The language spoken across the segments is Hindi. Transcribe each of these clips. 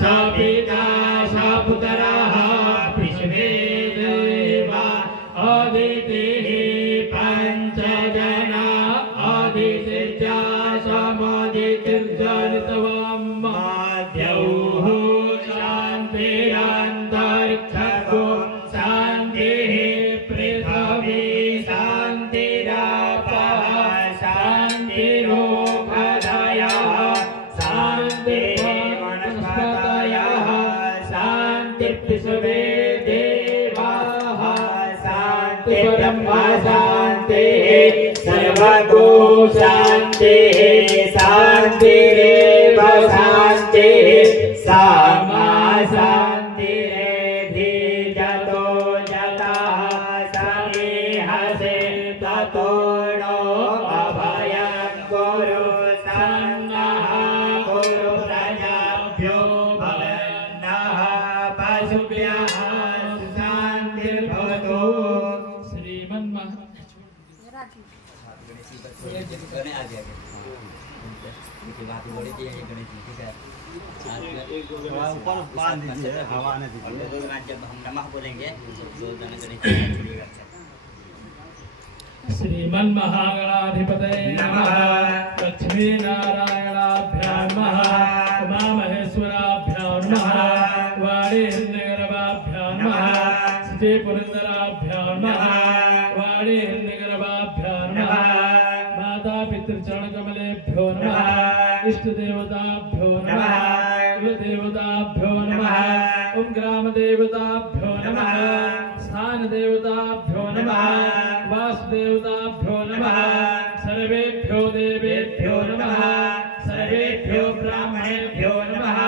सपिता सपुत्रः विश्वे देवा अदितिः पञ्चजना अदितिर्जा समदितिर्जनितवम् द्यौः शान्तिरन्तरिक्षको शान्तिः पृथिवी शान्तिरापः शान्तिरोषधयः शान्तिर्वनस्पतयः शान्तिर्विश्वे देवाः शान्तिर्ब्रह्म शान्तिः सर्वतो शान्तिः शान्तिरेव शान्तिः सामा शान्तिरेधि जतो जतः समीहसे ततो नो अभयं कुरु सन्नः कुरु प्रजाभ्यो भवन्नः पशुभ्यः शान्तिर्भवतु। ऊपर बांध दीजिए हवा आने दीजिए। जब हम नमः बोलेंगे तो जाने श्रीमन् महागणाधिपतये नमः। लक्ष्मी नारायणाभ्यां नमः। उमा महेश्वराभ्यां नमः। वाणी हिरण्यगर्भाभ्यां नमः। श्री पुरंदराभ्यां नमः। वाणी हिरण्यगर्भाभ्यां नमः। माता पितृचरण कमलेभ्यो नमः। इष्ट देवताभ्यो नमः। कुल देवताभ्यो नमः। ओम ग्राम देवताभ्यो नमः। स्थान देवताभ्यो नमः। वासुदेवताभ्यो नमः। सर्वेभ्यो देवेभ्यो नमः। सर्वेभ्यो ब्राह्मणेभ्यो नमः।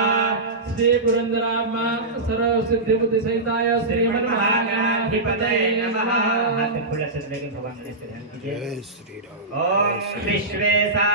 श्री पुरंदराम्मा सर्व सिद्धि बुद्धि सहिताय श्रीमन् महागणाधिपतये नमः। हाथ खुला से लेकर भगवान से ध्यान कीजिए। जय श्री राम। ओम विश्वेशा